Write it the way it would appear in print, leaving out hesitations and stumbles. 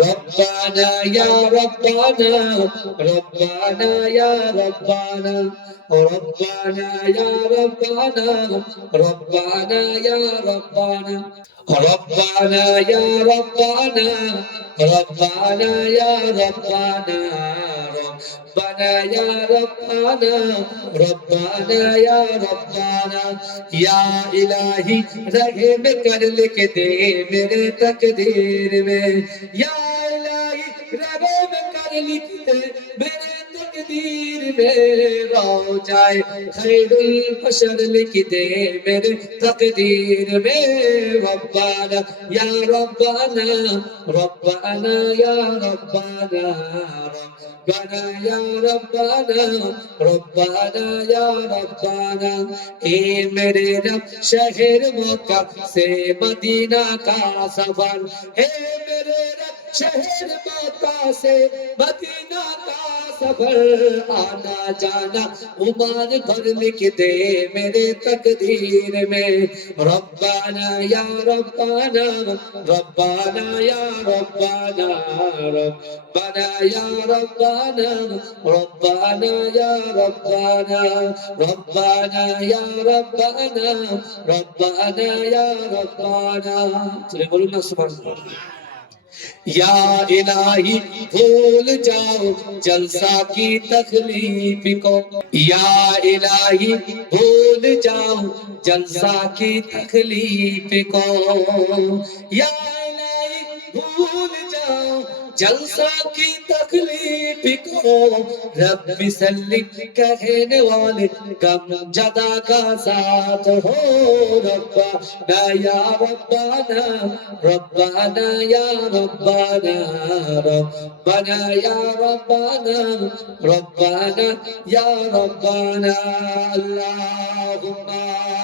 ربنا يا ربنا ربنا يا ربنا ربنا يا ربنا ربنا يا ربنا ربنا يا ربنا ربنا يا ربنا ربنا يا ربنا ربنا يا ربنا या इलाही रहम कर लिख दे मेरे तकदीर में या इलाही रहम कर लिख दे मेरे तकदीर में रो जाए खैरुल बशर लिख दे मेरे तकदीर में रब्बाना या रब्बाना रब्बाना या रब्बाना रब्बाना या रब्बाना रब्बाना या रब्बाना ए मेरे रब शहर मक्का से मदीना का सफर हे मेरे रब शहर मक्का से मदीना का सफर आना जाना उमान भर लिख दे मेरे तकदीर में रब्बाना या रब्बाना रब्बाना या रब्बाना रब्बाना या रब्बाना रब्बाना या रब्बाना रब्बाना या रब्बाना रब्बाना या रब्बाना चलिए बोलूं ना सुभान या इलाही भूल जाओ जलसा की तकलीफ को या इलाही भूल जाओ जलसा की तकलीफ को या इलाही भूल जाओ जलसा की तकलीफ को रब्बी सल्ली कहने वाले गम जदा का साथ हो रब्बाना या रब्बाना रब्बाना या रब्बाना रब्बाना या रब्बाना रब्बाना या रब्बाना अल्लाहुम्मा